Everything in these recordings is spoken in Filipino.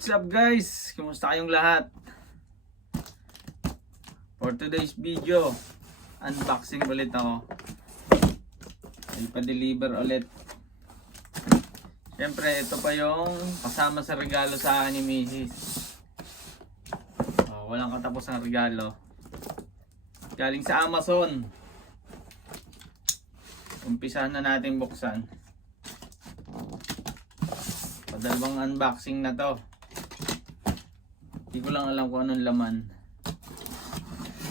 What's up guys? Kumusta kayong lahat? For today's video, unboxing ulit ako. May pa-deliver ulit. Siyempre, ito pa yung kasama sa regalo sa akin ni Mrs. Walang katapos ang regalo. Galing sa Amazon. Umpisahan na natin buksan. Padalawang unboxing na to. Hindi ko lang alam kung anong laman.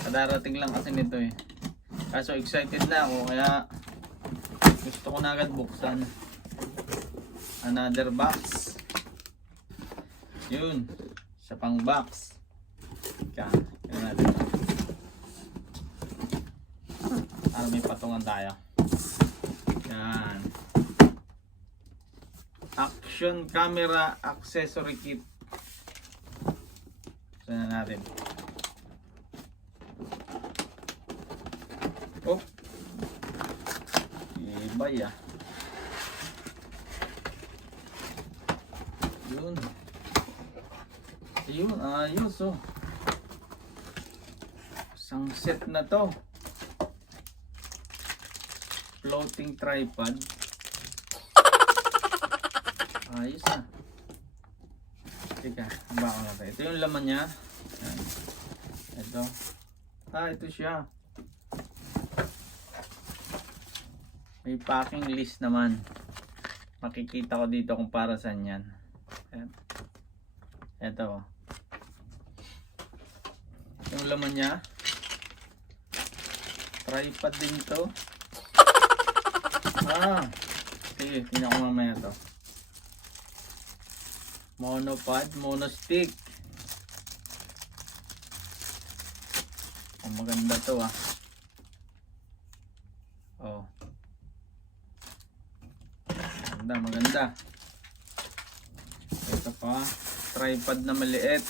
Kadarating lang kasi nito eh. Kaso excited na ako kaya gusto ko na agad buksan. Another box. Yun. Sa pang box. Kaya natin. Para may patungan tayo. Yan. Action camera accessory kit. Saan na natin? Oh. Ibay ah. Yun. Ayun, ayos oh. Isang set na to. Floating tripod. Ayos na. Teka, baka natin. Ito yung laman niya. Ayan. Ito. Ito siya. May packing list naman. Makikita ko dito kung para saan yan. Ayan. Ito. Yung laman niya. Tripod din to. Sige, tingnan ko mamaya to. Monopod, monostick. Maganda to ah. Oh. Maganda. Ito pa, tripod na maliit.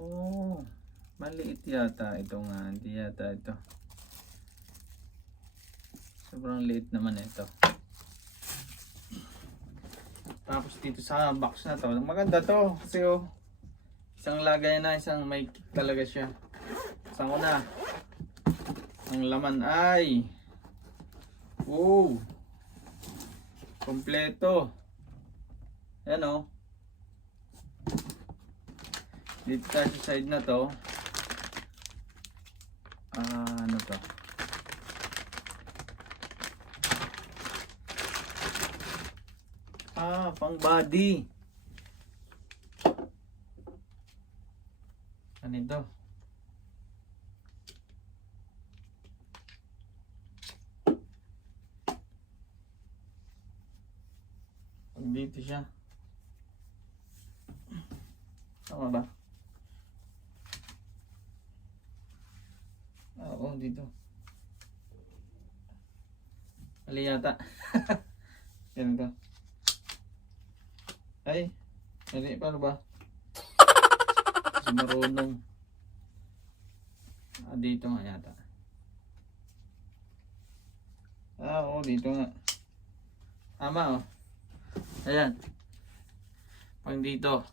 Oh, maliit yata ito nga, hindi yata ito. Sobrang liit naman ito. Tapos dito sa box na to, maganda to kasi oh, isang lagay na, isang may kit talaga siya. Isang una. Ang laman ay kompleto. Ayan oh. Dito tayo sa side na to. Ano to? Pang body. Ano ito? Dito siya. Tama ba? Oo, dito. Mali yata. Ganito. Ay, mali, paano ba? Kasi marunong. Dito nga yata. Oo, dito nga. Tama oh. Ayan. Pang dito.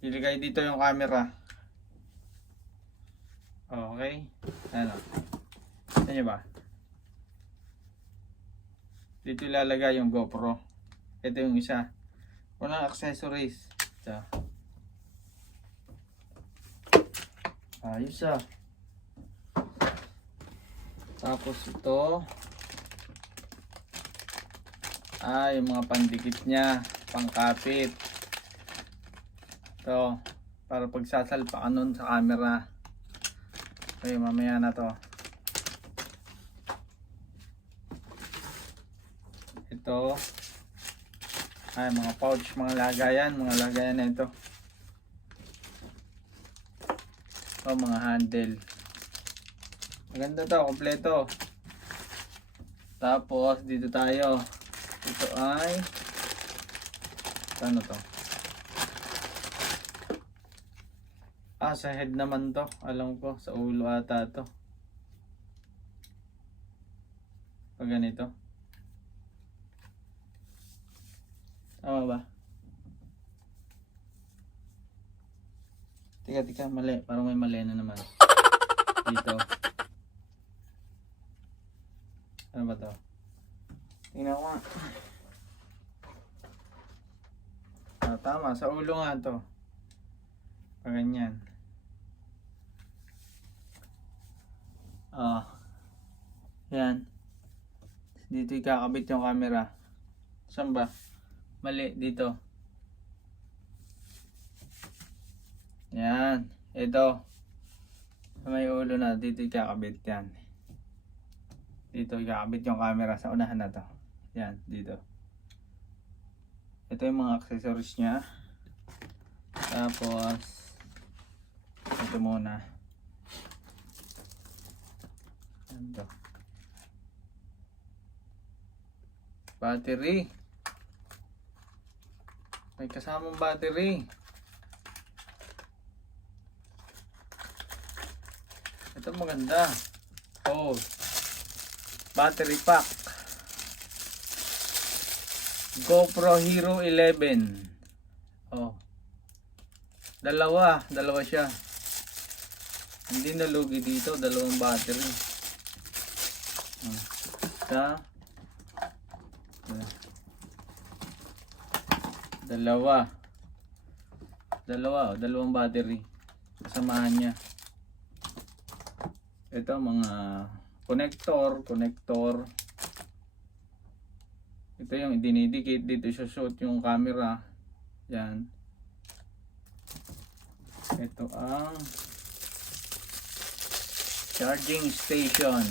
Iligay dito yung camera. Okay. Ano? Ano ba? Dito ilalagay yung GoPro. Ito yung isa. Walang accessories. Ito. Ayos ah. Tapos ito. Yung mga pandikit niya. Pangkapit. Ito. Para pagsasalpa ka nun sa camera. Okay, mamaya na to. Ito. Mga pouch, mga lagayan na ito. Mga handle. Maganda to, kompleto. Tapos dito tayo. Ito ay ano to? Sa head naman to. Alam ko, sa ulo ata to. Pag ganito. Tama ba? Tika, mali. Parang may mali na naman. Dito. Ano ba to? Tingnan ko nga. Tama. Sa ulo nga to. Pag ganyan. Yan. Dito ikakabit yung camera. Saan ba? Mali. Dito. Yan. Ito. May ulo na. Dito ikakabit yan. Dito ikakabit yung camera sa unahan na to. Yan. Dito. Ito yung mga accessories niya. Tapos ito muna. Ito. Battery. May kasamang battery. Ito maganda. Oh. Battery pack. GoPro Hero 11. Oh. Dalawa siya. Hindi nalugi dito, dalawang battery. Isa. Dalawang battery. Kasamahan niya. Ito mga connector. Ito yung dinidikit dito sa shoot yung camera. Yan. Ito ang charging station.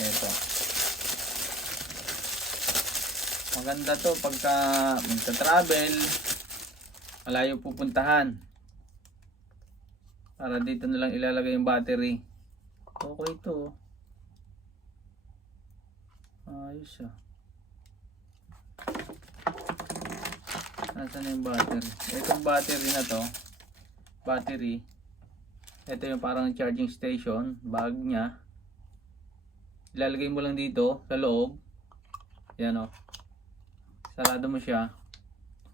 Ito. Maganda to pagka magta-travel, malayo pupuntahan. Para dito na lang ilalagay yung battery. Okay to. Ayos ah. Nasaan na yung battery? Itong battery na to. Ito yung parang charging station. Bag niya. Ilalagay mo lang dito sa loob. Yan o. Sarado mo siya.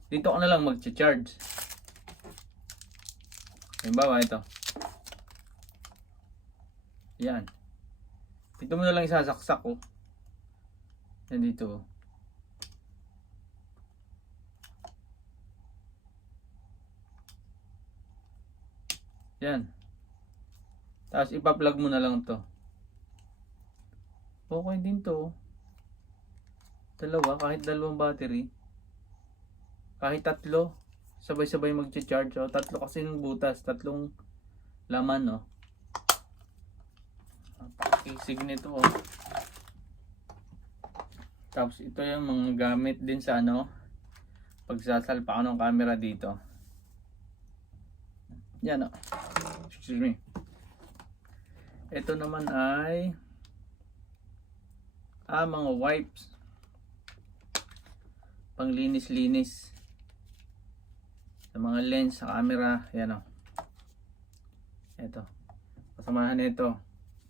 Dito ka na lang mag-charge. Halimbawa ito. Yan. Dito mo na lang isasaksak oh. Yan dito. Yan. Tapos ipa-plug mo na lang to. Okay din to. Dalawa, kahit dalawang battery. Kahit tatlo. Sabay-sabay mag-charge. Oh. Tatlo kasi ng butas. Tatlong laman. Oh. Napakisig nito. Oh. Tapos ito yung mga gamit din sa ano. Pagsasalpa ko ng camera dito. Yan. Oh. Excuse me. Ito naman ay mga wipes. Panglinis-linis. Sa mga lens sa camera, yan o. Ito. Kasamahan nito.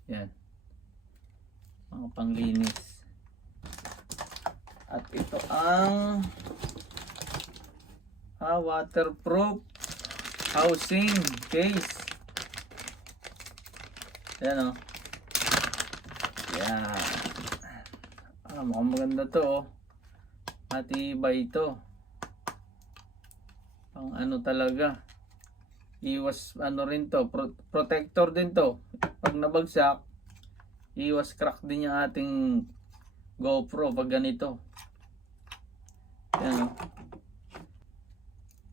Yan. Mga panglinis. At ito ang waterproof housing case. Yan o. Yan. Mukhang maganda to o. Matibay ito. Ang ano talaga, iwas ano rin to, protector din to. Pag nabagsak, iwas crack din yung ating GoPro pag ganito. Yan o.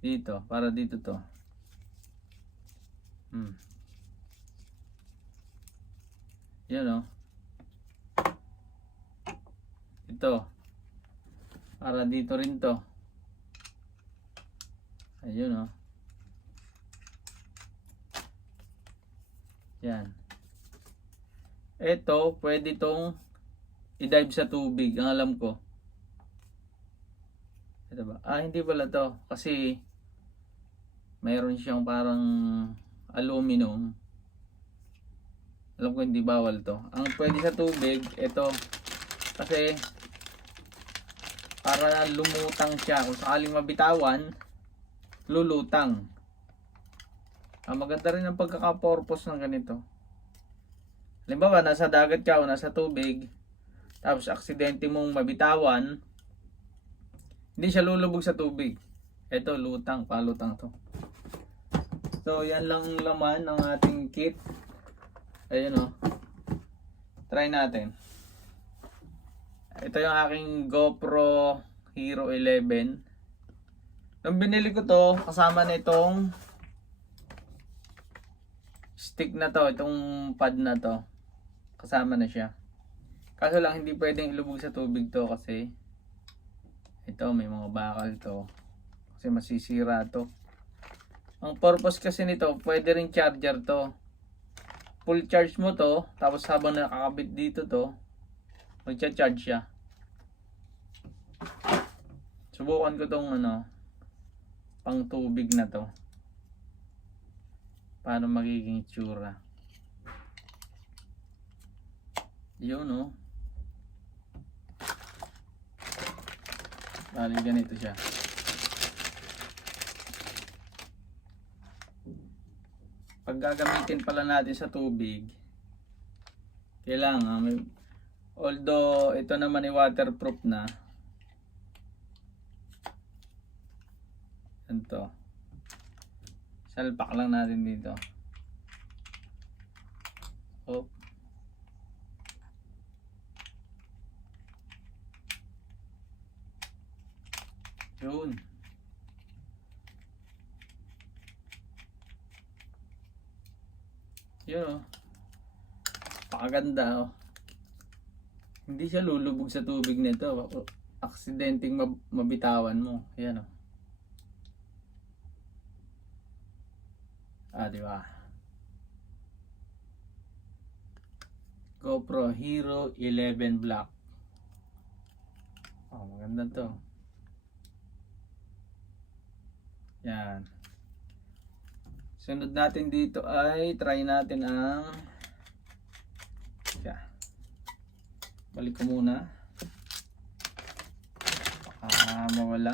Dito, para dito to. Yan o. Ito. Para dito rin to. Ayun o. Yan. Ito, pwede tong i-dive sa tubig. Ang alam ko. Ito ba? Hindi pala to. Kasi mayroon siyang parang aluminum. Alam ko hindi bawal to. Ang pwede sa tubig, ito. Kasi para lumutang siya. Kung sakaling mabitawan, lulutang. Maganda rin ang pagkaka-purpose ng ganito. Halimbawa, nasa dagat ka o nasa tubig, tapos aksidente mong mabitawan, hindi siya lulubog sa tubig. Ito, lutang, palutang to. So, yan lang ang laman ng ating kit. Ayun o. Try natin. Ito yung aking GoPro Hero 11. Nung binili ko to, kasama na itong stick na to, itong pad na to. Kasama na siya. Kaso lang hindi pwedeng ilubog sa tubig to kasi ito may mga bakal to. Kasi masisira to. Ang purpose kasi nito, pwede rin charger to. Full charge mo to, tapos habang nakakabit dito to, magcha-charge siya. Subukan ko tong pang tubig na to. Paano magiging itsura. Yun bali ganito siya. Pag gagamitin pala natin sa tubig, kailangan although ito naman ay waterproof na, ito salpak lang natin dito. Oh. Yun. Yun pakaganda Hindi siya lulubog sa tubig nito. Aksidenteng mabitawan mo. Ayan diba? GoPro Hero 11 Black. Maganda to. Yan. Sunod natin dito ay try natin ang balik ko muna. Mawala.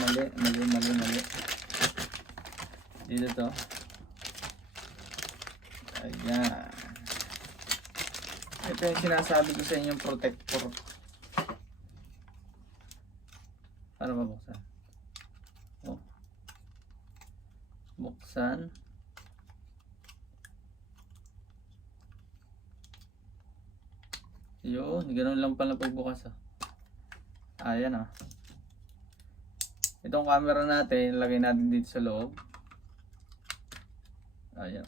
Mali. Dito to. Ayan. Ito yung sinasabi ko sa inyong protector. Para mabuksan. Buksan. Yun, ganoon lang pala pagbukas Ayan Itong camera natin, lagay natin dito sa loob. Ayan.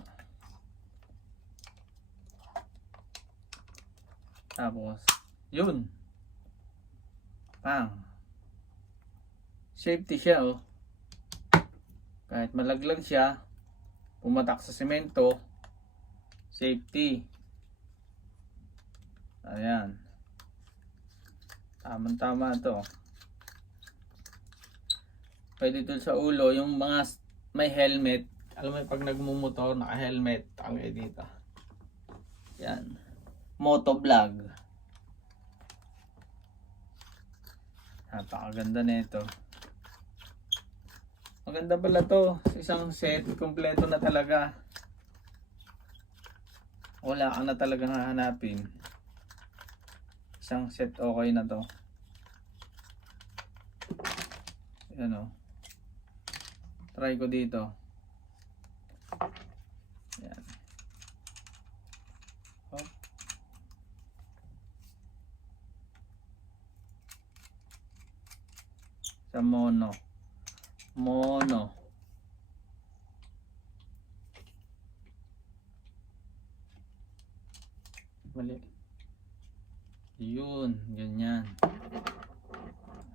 Tapos, yun. Pang. Safety siya Kahit malaglag siya, pumatak sa semento, safety. Ayan. Tama to. Pwede ito sa ulo, yung mga may helmet. Alam mo pag nagmumotor, naka-helmet, talagay dito. Yan. Motovlog. Napakaganda nito. Maganda pala to. Isang set, kompleto na talaga. Wala ka na talagang hahanapin. Isang set okay na to. Yan Try ko dito. Yan. Sa mono. Mali. Yun, ganyan.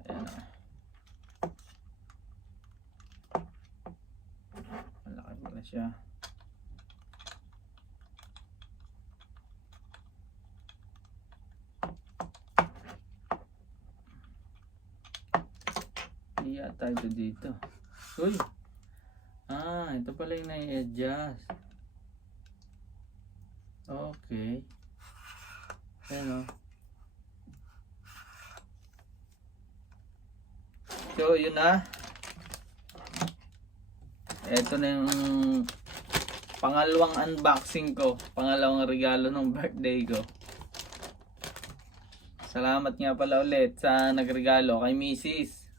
Ayan malaki pala siya. Iya tayo dito. Uy! Ito pala yung nai-adjust. Okay. Ayan o. So, yun na. Ito na yung pangalawang unboxing ko. Pangalawang regalo ng birthday ko. Salamat nga pala ulit sa nagregalo kay Mrs.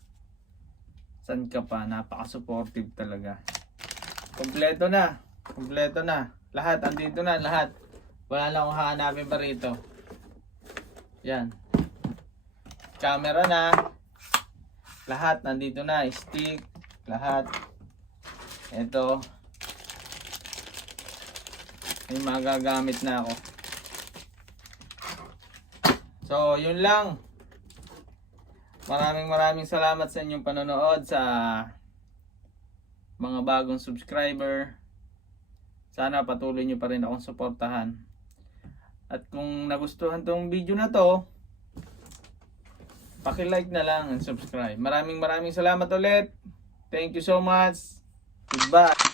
San ka pa? Napaka-supportive talaga. Kompleto na. Kompleto na. Lahat. Andito na. Lahat. Wala na akong hahanapin pa rito. Yan. Camera na. Lahat. Nandito na. Stick. Lahat. Ito. May magagamit na ako. So, yun lang. Maraming salamat sa inyong panonood, sa mga bagong subscriber. Sana patuloy nyo pa rin akong suportahan. At kung nagustuhan tong video na to, paki-like na lang and subscribe. Maraming salamat ulit. Thank you so much. Goodbye.